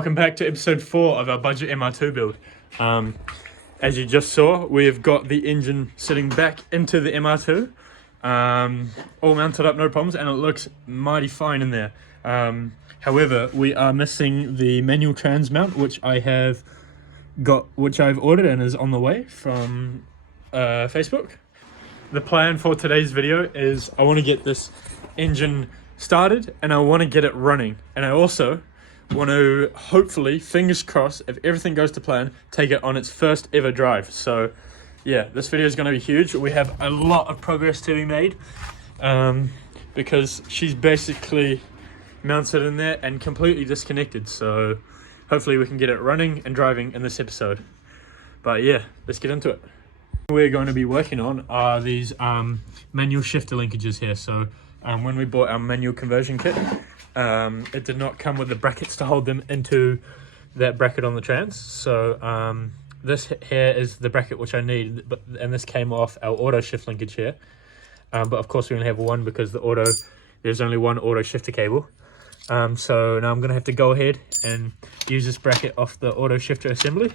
Welcome back to episode 4 of our budget MR2 build. As you just saw, we've got the engine sitting back into the MR2, all mounted up, no problems, and it looks mighty fine in there. However, we are missing the manual trans mount, which I've ordered and is on the way from Facebook. The plan for today's video is I want to get this engine started and I want to get it running, and I also want to, hopefully, fingers crossed, if everything goes to plan, take it on its first ever drive. So yeah, this video is going to be huge. We have a lot of progress to be made because she's basically mounted in there and completely disconnected, so hopefully we can get it running and driving in this episode. But yeah, let's get into it. What we're going to be working on are these manual shifter linkages here. So when we bought our manual conversion kit, it did not come with the brackets to hold them into that bracket on the trans. So this here is the bracket which I need, and this came off our auto shift linkage here. But of course we only have one because there's only one auto shifter cable. So now I'm going to have to go ahead and use this bracket off the auto shifter assembly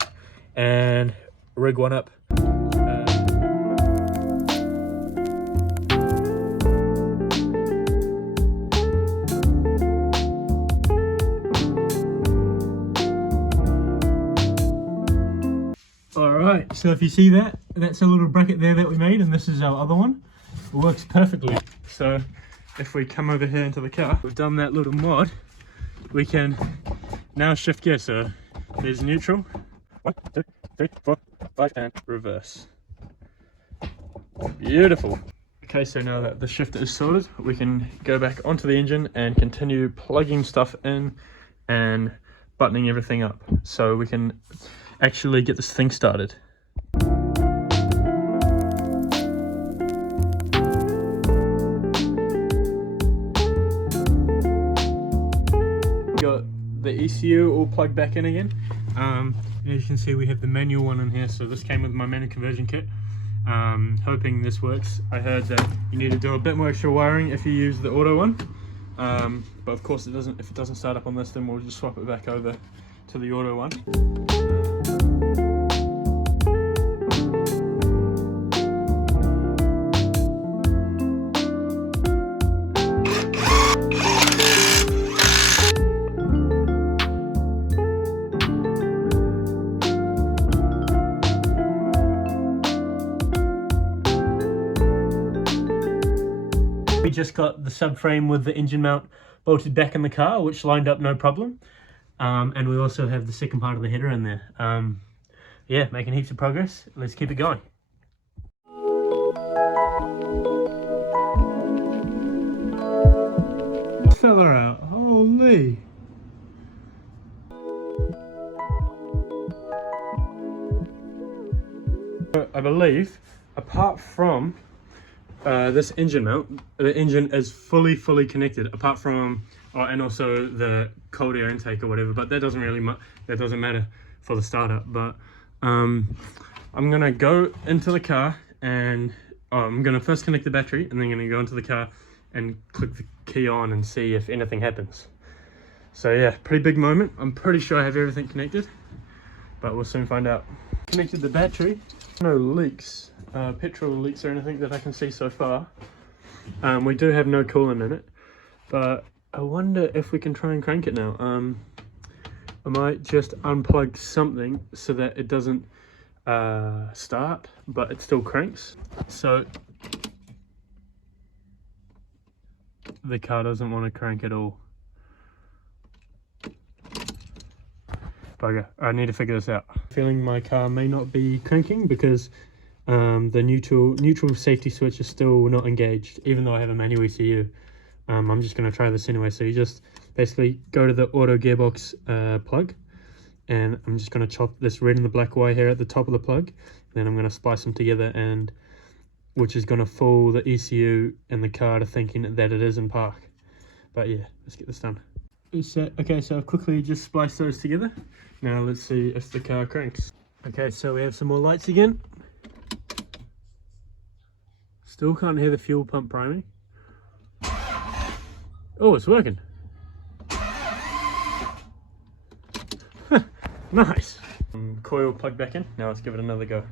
and rig one up. Alright, so if you see that, that's a little bracket there that we made, and this is our other one. It works perfectly. So if we come over here into the car, we've done that little mod, we can now shift gear. So there's neutral, 1, 2, 3, 4, 5, and reverse. Beautiful. Okay, so now that the shifter is sorted, we can go back onto the engine and continue plugging stuff in and buttoning everything up so we can actually get this thing started. Got the ECU all plugged back in again. As you can see, we have the manual one in here, so this came with my manual conversion kit. Hoping this works. I heard that you need to do a bit more extra wiring if you use the auto one, but of course it doesn't. If it doesn't start up on this, then we'll just swap it back over to the auto one. We just got the subframe with the engine mount bolted back in the car, which lined up no problem. And we also have the second part of the header in there. Yeah, making heaps of progress. Let's keep it going. Fella out, holy. I believe, apart from this engine mount, the engine is fully connected, apart from and also the cold air intake or whatever, but that doesn't matter for the startup. But I'm gonna go into the car and I'm gonna first connect the battery, and then I'm gonna go into the car and click the key on and see if anything happens. So yeah, pretty big moment. I'm pretty sure I have everything connected, but we'll soon find out. Connected the battery, no leaks, petrol leaks or anything that I can see so far. We do have no coolant in it, but I wonder if we can try and crank it now. I might just unplug something so that it doesn't start, but it still cranks. So the car doesn't want to crank at all. Bugger, I need to figure this out. Feeling my car may not be cranking because the neutral safety switch is still not engaged, even though I have a manual ECU. I'm just going to try this anyway. So you just basically go to the auto gearbox plug, and I'm just going to chop this red and the black wire here at the top of the plug. Then I'm going to splice them together, and which is going to fool the ECU and the car to thinking that it is in park. But yeah, let's get this done. Okay, so I've quickly just spliced those together. Now let's see if the car cranks. Okay, so we have some more lights again. Still can't hear the fuel pump priming. Oh, it's working. Nice. Coil plugged back in. Now let's give it another go.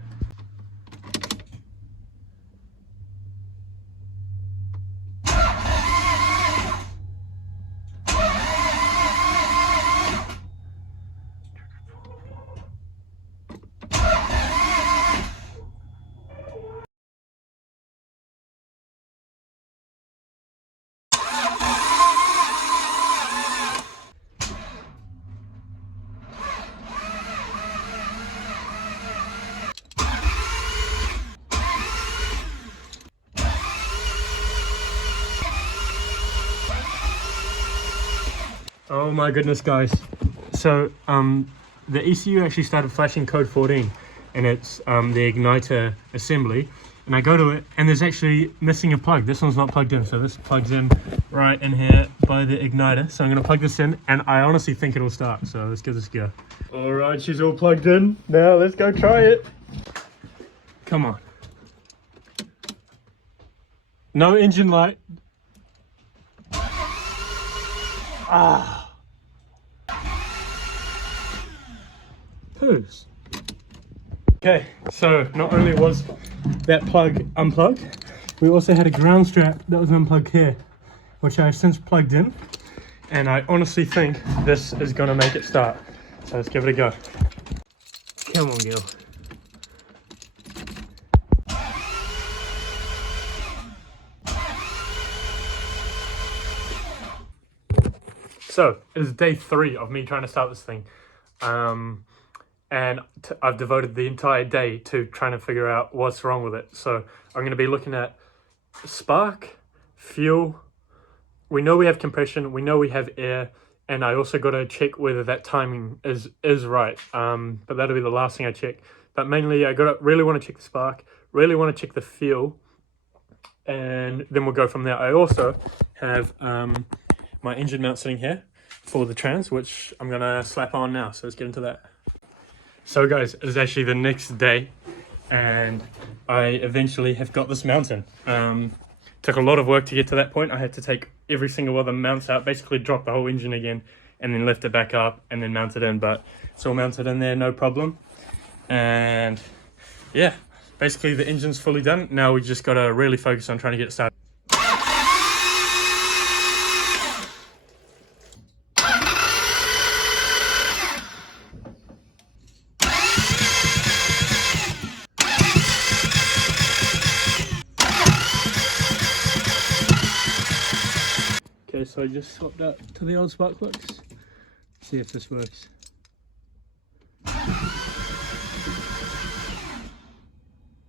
Oh my goodness, guys. So the ECU actually started flashing code 14, and it's the igniter assembly, and I go to it and there's actually missing a plug. This one's not plugged in, so this plugs in right in here by the igniter. So I'm going to plug this in, and I honestly think it'll start, so let's give this a go. All right, she's all plugged in. Now let's go try it. Come on. No engine light. Ah. Poos. Okay, so not only was that plug unplugged, we also had a ground strap that was unplugged here, which I have since plugged in, and I honestly think this is going to make it start. So let's give it a go. Come on, girl. So it is day 3 of me trying to start this thing, and I've devoted the entire day to trying to figure out what's wrong with it. So I'm going to be looking at spark, fuel. We know we have compression, we know we have air, and I also got to check whether that timing is right. But that'll be the last thing I check. But mainly I really want to check the spark, really want to check the fuel, and then we'll go from there. I also have my engine mount sitting here for the trans, which I'm gonna slap on now, so let's get into that. So guys, it is actually the next day, and I eventually have got this mounted. Took a lot of work to get to that point. I had to take every single one of the mounts out, basically drop the whole engine again, and then lift it back up and then mount it in, but it's all mounted in there, no problem. And yeah, basically the engine's fully done. Now we just gotta really focus on trying to get it started. Okay, so I just swapped out to the old spark plugs. See if this works.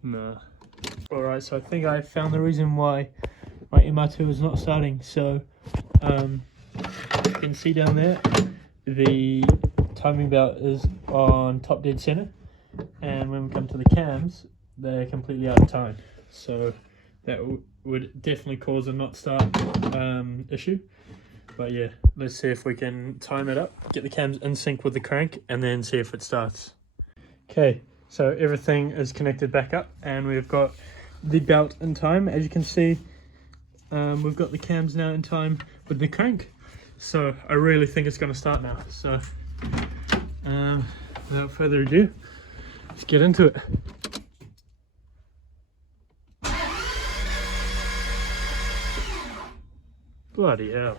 No. Alright, so I think I found the reason why my MR2 is not starting. So you can see down there the timing belt is on top dead center, and when we come to the cams they're completely out of time. So that would definitely cause a not start issue. But yeah, let's see if we can time it up, get the cams in sync with the crank, and then see if it starts. Okay, so everything is connected back up, and we've got the belt in time. As you can see, we've got the cams now in time with the crank. So I really think it's going to start now. So without further ado, let's get into it. Bloody hell.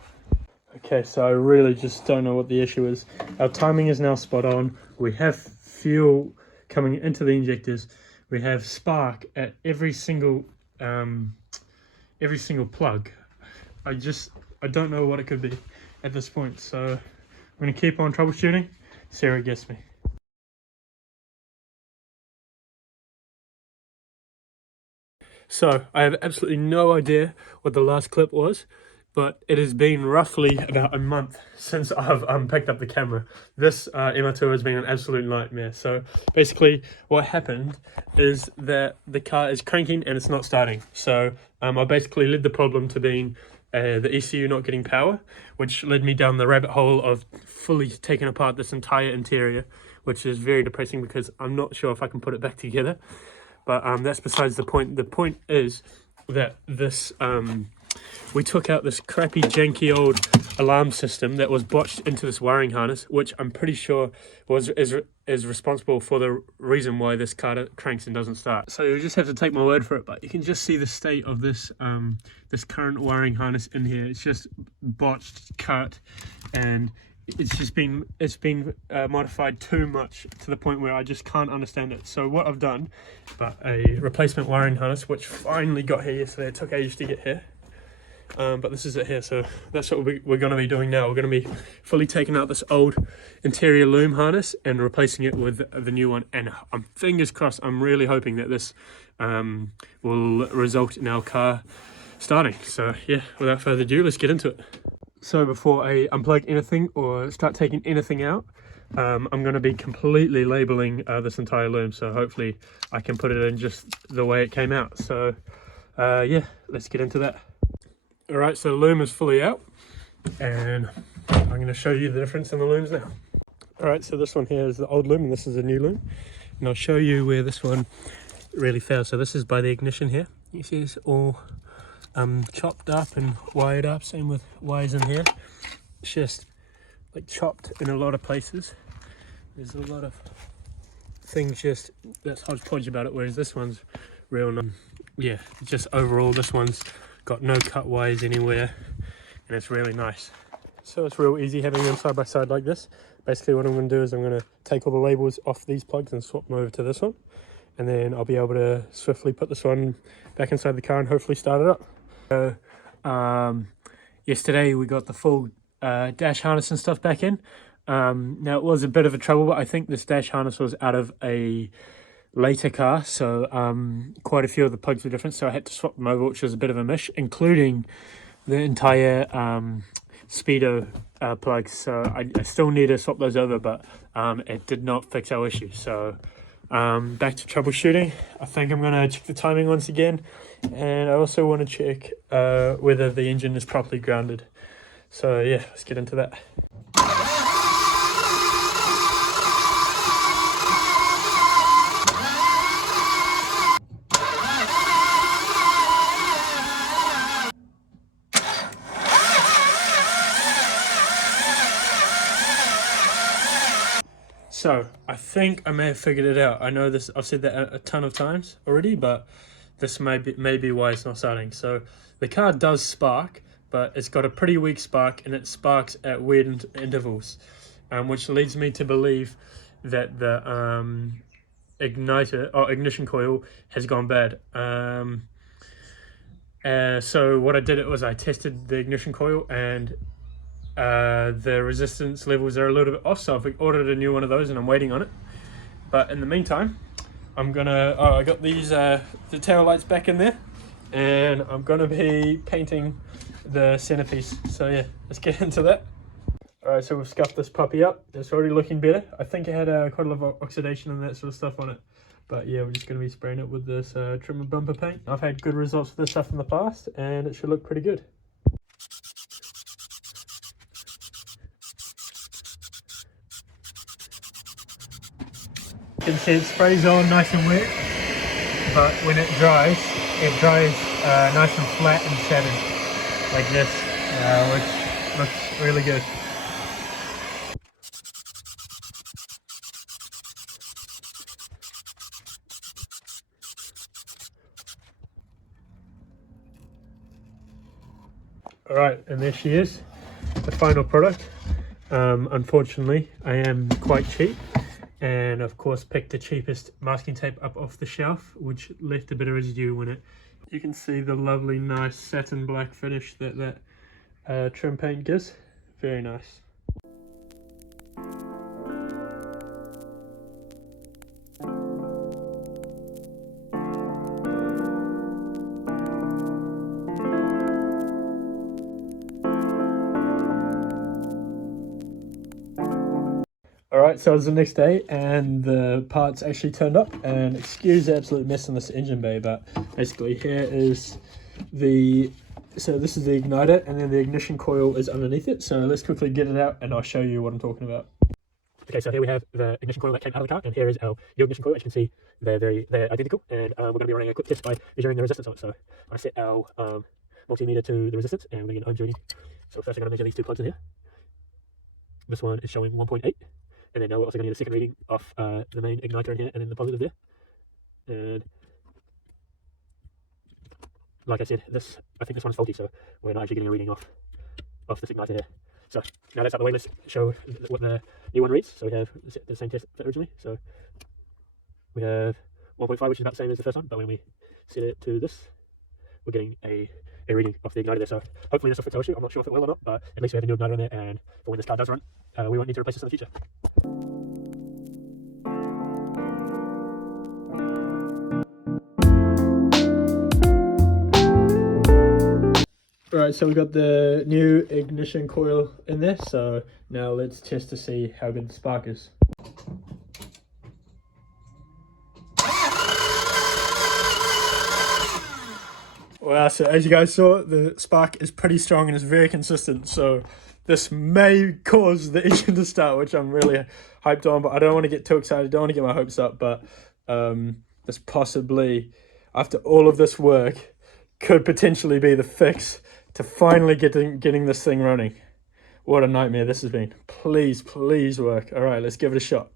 Okay, so I really just don't know what the issue is. Our timing is now spot on. We have fuel coming into the injectors. We have spark at every single plug. I don't know what it could be at this point. So I'm going to keep on troubleshooting, see where it gets me. So I have absolutely no idea what the last clip was, but it has been roughly about a month since I've picked up the camera. This MR2 has been an absolute nightmare. So basically what happened is that the car is cranking and it's not starting. So I basically led the problem to being the ECU not getting power, which led me down the rabbit hole of fully taking apart this entire interior, which is very depressing because I'm not sure if I can put it back together. But that's besides the point. The point is that this we took out this crappy janky old alarm system that was botched into this wiring harness, which I'm pretty sure is responsible for the reason why this car cranks and doesn't start. So you just have to take my word for it, but you can just see the state of this this current wiring harness in here. It's just botched, cut, and it's been modified too much to the point where I just can't understand it. So what I've done, but a replacement wiring harness, which finally got here yesterday. It took ages to get here. But this is it here, so that's what we're going to be doing now. We're going to be fully taking out this old interior loom harness and replacing it with the new one, and I'm fingers crossed, I'm really hoping that this will result in our car starting. So yeah, without further ado, let's get into it. So before I unplug anything or start taking anything out, I'm going to be completely labeling this entire loom, so hopefully I can put it in just the way it came out. So yeah, let's get into that. Alright, so the loom is fully out, and I'm going to show you the difference in the looms now. Alright, so this one here is the old loom and this is the new loom, and I'll show you where this one really fails. So this is by the ignition here. You see it's all chopped up and wired up, same with wires in here. It's just like chopped in a lot of places. There's a lot of things just that's hodgepodge about it, whereas this one's real yeah, just overall this one's got no cut wires anywhere, and it's really nice. So it's real easy having them side by side like this. Basically what I'm going to do is I'm going to take all the labels off these plugs and swap them over to this one, and then I'll be able to swiftly put this one back inside the car and hopefully start it up. So yesterday we got the full dash harness and stuff back in. Now it was a bit of a trouble, but I think this dash harness was out of a later car, so quite a few of the plugs were different, so I had to swap them over, which was a bit of a mish, including the entire speedo plugs. So I still need to swap those over, but it did not fix our issue. So back to troubleshooting. I think I'm going to check the timing once again, and I also want to check whether the engine is properly grounded. So yeah, let's get into that. So I think I may have figured it out. I know this, I've said that a ton of times already, but this may be why it's not starting. So the car does spark, but it's got a pretty weak spark, and it sparks at weird intervals, which leads me to believe that the ignition coil has gone bad. So what I did was I tested the ignition coil, and the resistance levels are a little bit off, so I've ordered a new one of those and I'm waiting on it. But in the meantime, I'm gonna I got these the tail lights back in there, and I'm gonna be painting the centerpiece. So yeah, let's get into that. Alright, so we've scuffed this puppy up. It's already looking better. I think it had quite a lot of oxidation and that sort of stuff on it, but yeah, we're just going to be spraying it with this trim and bumper paint. I've had good results with this stuff in the past, and it should look pretty good. You can see it sprays on nice and wet, but when it dries nice and flat and shattered like this, which looks really good. Alright, and there she is, the final product. Unfortunately, I am quite cheap, and of course picked the cheapest masking tape up off the shelf, which left a bit of residue when it. You can see the lovely nice satin black finish that trim paint gives. Very nice. Alright, so it was the next day and the parts actually turned up, and excuse the absolute mess in this engine bay, but basically here is so this is the igniter, and then the ignition coil is underneath it. So let's quickly get it out and I'll show you what I'm talking about. Okay, so here we have the ignition coil that came out of the car, and here is our new ignition coil. As you can see, they're identical, and we're going to be running a quick test by measuring the resistance on it. So I set our multimeter to the resistance, and we're going to get an ohms reading. So first I'm going to measure these 2 plugs in here. This one is showing 1.8, and then now we're also going to need a second reading of the main igniter in here and then the positive there. And like I said, I think this one's faulty, so we're not actually getting a reading off this igniter here. So now that's out of the way, let's show what the new one reads. So we have the same test originally. So we have 1.5, which is about the same as the first one, but when we set it to this, we're getting a reading of the igniter there. So hopefully this will fix our issue. I'm not sure if it will or not, but at least we have a new igniter in there, and for when this car does run, we won't need to replace this in the future. Alright, so we've got the new ignition coil in there, so now let's test to see how good the spark is. Wow, so as you guys saw, the spark is pretty strong and is very consistent, so this may cause the engine to start, which I'm really hyped on, but I don't want to get too excited, don't want to get my hopes up, but this possibly, after all of this work, could potentially be the fix to finally getting this thing running. What a nightmare this has been. Please, please work. All right, let's give it a shot.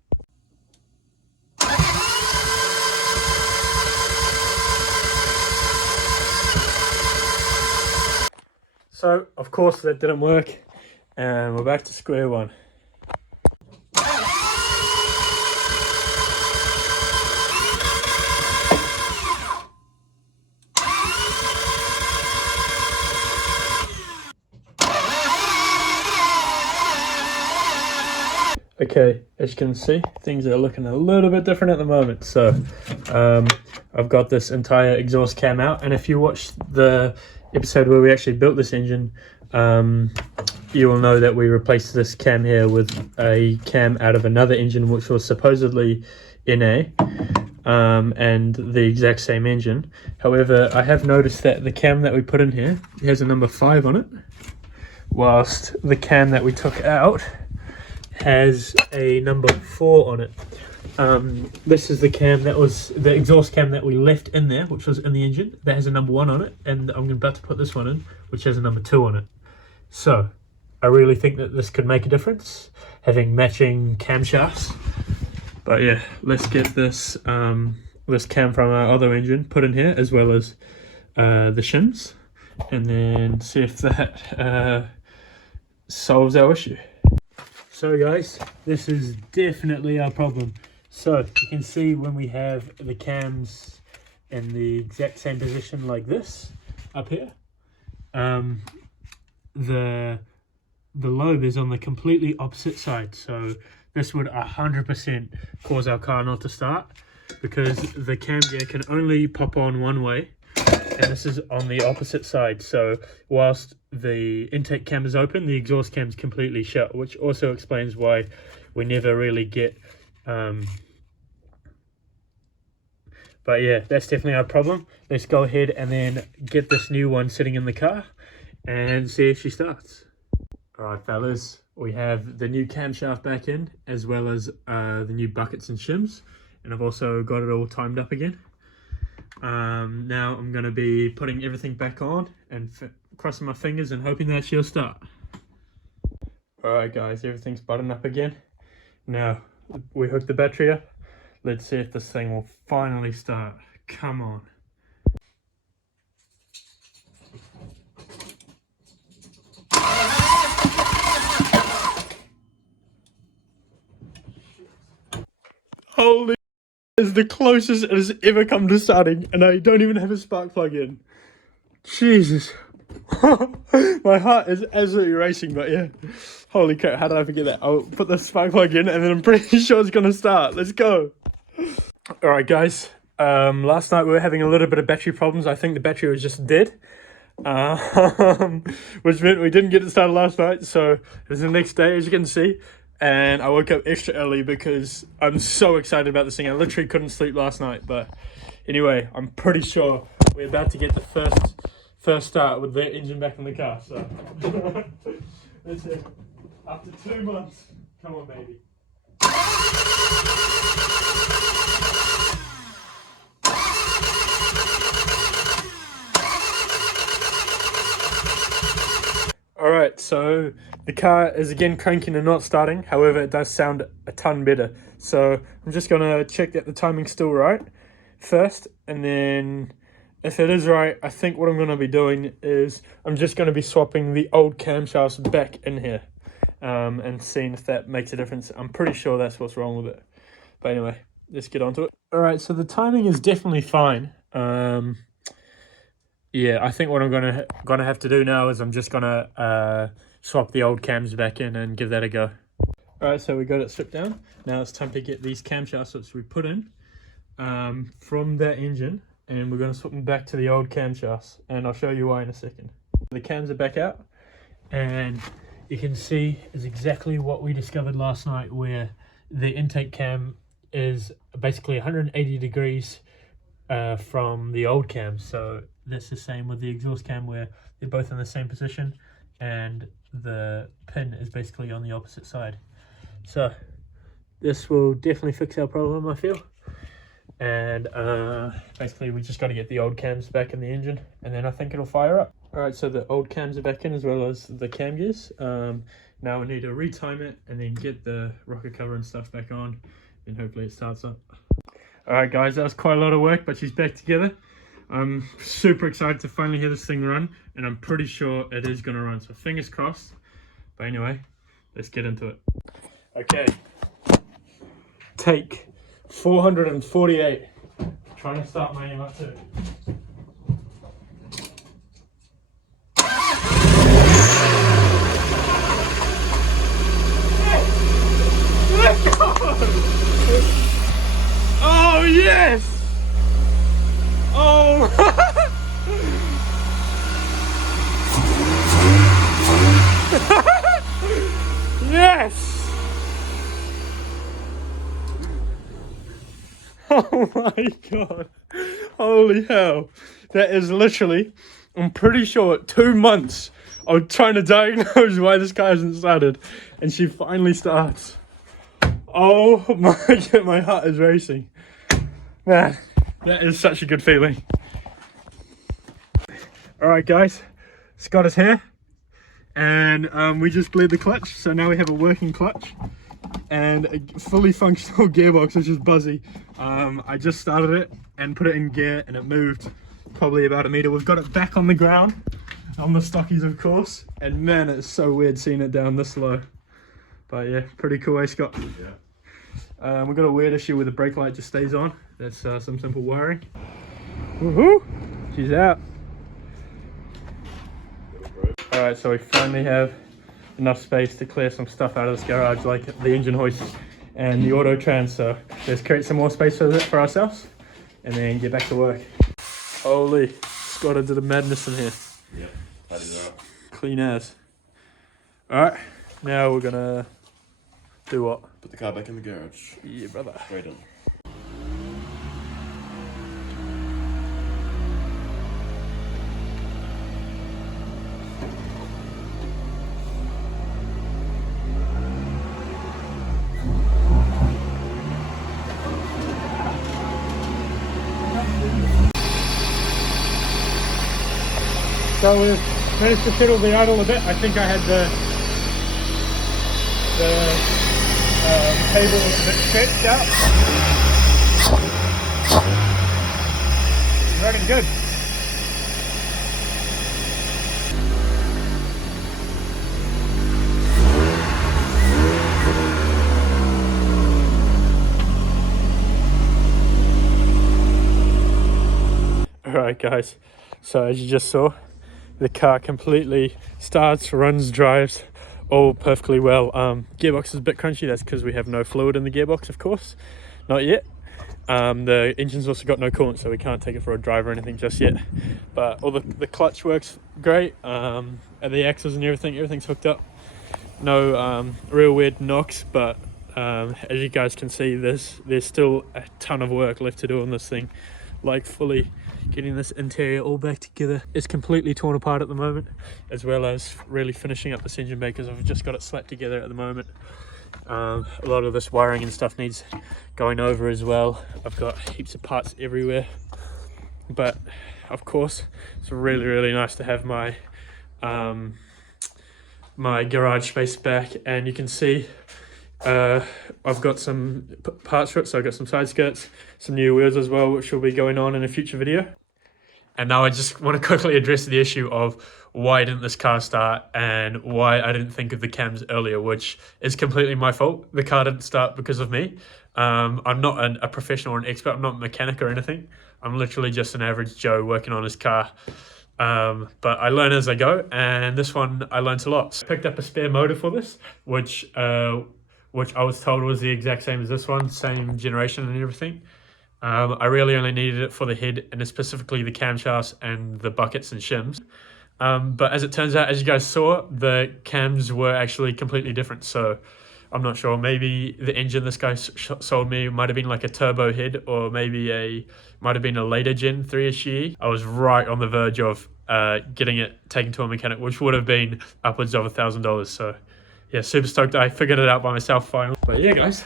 So, of course, that didn't work, and we're back to square one. Okay, as you can see, things are looking a little bit different at the moment. So I've got this entire exhaust cam out, and if you watch the episode where we actually built this engine, you will know that we replaced this cam here with a cam out of another engine which was supposedly NA, and the exact same engine. However, I have noticed that the cam that we put in here has a number 5 on it, whilst the cam that we took out has a number 4 on it. This is the cam that was the exhaust cam that we left in there, which was in the engine. That has a number 1 on it, and I'm about to put this one in, which has a number 2 on it. So I really think that this could make a difference, having matching camshafts. But yeah, let's get this this cam from our other engine put in here, as well as the shims, and then see if that solves our issue. So guys, this is definitely our problem. So you can see when we have the cams in the exact same position like this up here, the lobe is on the completely opposite side. So this would 100% cause our car not to start, because the cam gear can only pop on one way, and this is on the opposite side. So whilst the intake cam is open, the exhaust cam is completely shut, which also explains why we never really get but yeah, that's definitely our problem. Let's go ahead and then get this new one sitting in the car and see if she starts. All right, fellas, we have the new camshaft back in, as well as the new buckets and shims, and I've also got it all timed up again. Now I'm going to be putting everything back on and crossing my fingers and hoping that she'll start. Alright guys, everything's buttoned up again. Now we hooked the battery up. Let's see if this thing will finally start. Come on. Holy, is the closest it has ever come to starting, and I don't even have a spark plug in. Jesus. My heart is absolutely racing, but yeah. Holy crap, how did I forget that? I'll put the spark plug in and then I'm pretty sure it's gonna start. Let's go. Alright guys, last night we were having a little bit of battery problems. I think the battery was just dead, which meant we didn't get it started last night. So it was the next day, as you can see, and I woke up extra early because I'm so excited about this thing. I literally couldn't sleep last night, but anyway, I'm pretty sure we're about to get the first start with the engine back in the car. So that's it. After 2 months, come on baby. Alright, Alright, so the car is again cranking and not starting. However, it does sound a ton better. So I'm just going to check that the timing's still right first. And then if it is right, I think what I'm going to be doing is I'm just going to be swapping the old camshafts back in here. And seeing if that makes a difference. I'm pretty sure that's what's wrong with it. But anyway, let's get on to it. Alright, so the timing is definitely fine. Yeah, I think what I'm gonna have to do now is I'm just gonna swap the old cams back in and give that a go. Alright, so we got it stripped down. Now it's time to get these camshafts which we put in from that engine, and we're gonna swap them back to the old camshafts, and I'll show you why in a second. The cams are back out, and you can see is exactly what we discovered last night, where the intake cam is basically 180 degrees from the old cam. So that's the same with the exhaust cam, where they're both in the same position and the pin is basically on the opposite side. So this will definitely fix our problem, I feel. And basically we just got to get the old cams back in the engine, and then I think it'll fire up. Alright, so the old cams are back in as well as the cam gears. Now we need to retime it and then get the rocker cover and stuff back on, and hopefully it starts up. Alright guys, that was quite a lot of work, but she's back together. I'm super excited to finally hear this thing run, and I'm pretty sure it is going to run, so fingers crossed. But anyway, let's get into it. Okay, take 448. Trying to start my MR2. Oh yes! Oh! Yes! Oh my god! Holy hell! That is literally, I'm pretty sure, 2 months of trying to diagnose why this car hasn't started, and she finally starts. Oh my god, my heart is racing. Man, that is such a good feeling. Alright guys, Scott is here, and we just bleed the clutch, so now we have a working clutch and a fully functional gearbox, which is buzzy. I just started it and put it in gear, and it moved probably about a meter. We've got it back on the ground, on the stockies of course, and man, it's so weird seeing it down this low. But yeah, pretty cool, eh Scott? Yeah. We've got a weird issue where the brake light just stays on. That's some simple wiring. Woohoo! She's out. Alright, so we finally have enough space to clear some stuff out of this garage, like the engine hoist and the auto trans. So let's create some more space for ourselves and then get back to work. Holy, Scott did a madness in here. Yep, that is out. Clean as. Alright, now we're gonna do what? Put the car back in the garage. Yeah, brother. Straight in. So we've managed to settle the idle a bit. I think I had the cable was a bit stretched out. It's running good. Alright guys, so as you just saw, the car completely starts, runs, drives all perfectly well. Gearbox is a bit crunchy. That's because we have no fluid in the gearbox, of course, not yet. The engine's also got no coolant, so we can't take it for a drive or anything just yet. But all the clutch works great, and the axles and everything's hooked up. No real weird knocks, but as you guys can see, there's still a ton of work left to do on this thing, like fully getting this interior all back together. It's completely torn apart at the moment, as well as really finishing up this engine bay, because I've just got it slapped together at the moment. A lot of this wiring and stuff needs going over as well. I've got heaps of parts everywhere, but of course it's really nice to have my my garage space back, and you can see I've got some parts for it. So I've got some side skirts, some new wheels as well, which will be going on in a future video. And now I just want to quickly address the issue of why didn't this car start and why I didn't think of the cams earlier, which is completely my fault. The car didn't start because of me. I'm not a professional or an expert. I'm not a mechanic or anything. I'm literally just an average Joe working on his car. But I learn as I go, and this one I learned a lot. So I picked up a spare motor for this, which I was told was the exact same as this one, same generation and everything. I really only needed it for the head and specifically the camshafts and the buckets and shims. But as it turns out, as you guys saw, the cams were actually completely different. So I'm not sure. Maybe the engine this guy sold me might have been like a turbo head, or maybe might have been a later gen 3SGE. I was right on the verge of getting it taken to a mechanic, which would have been upwards of $1,000. So yeah, super stoked I figured it out by myself finally. But yeah, guys,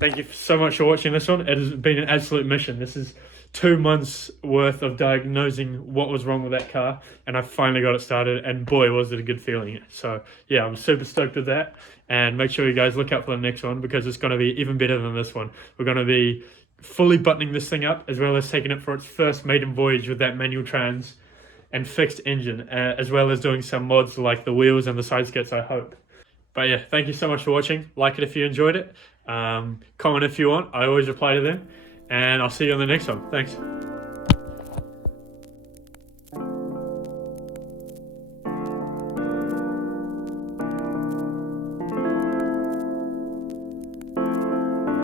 thank you so much for watching this one. It has been an absolute mission. This is 2 months worth of diagnosing what was wrong with that car, and I finally got it started, and boy was it a good feeling. So yeah, I'm super stoked with that, and make sure you guys look out for the next one, because it's going to be even better than this one. We're going to be fully buttoning this thing up, as well as taking it for its first maiden voyage with that manual trans and fixed engine, as well as doing some mods like the wheels and the side skirts, I hope. But yeah, thank you so much for watching. Like it if you enjoyed it. Comment if you want. I always reply to them. And I'll see you on the next one. Thanks.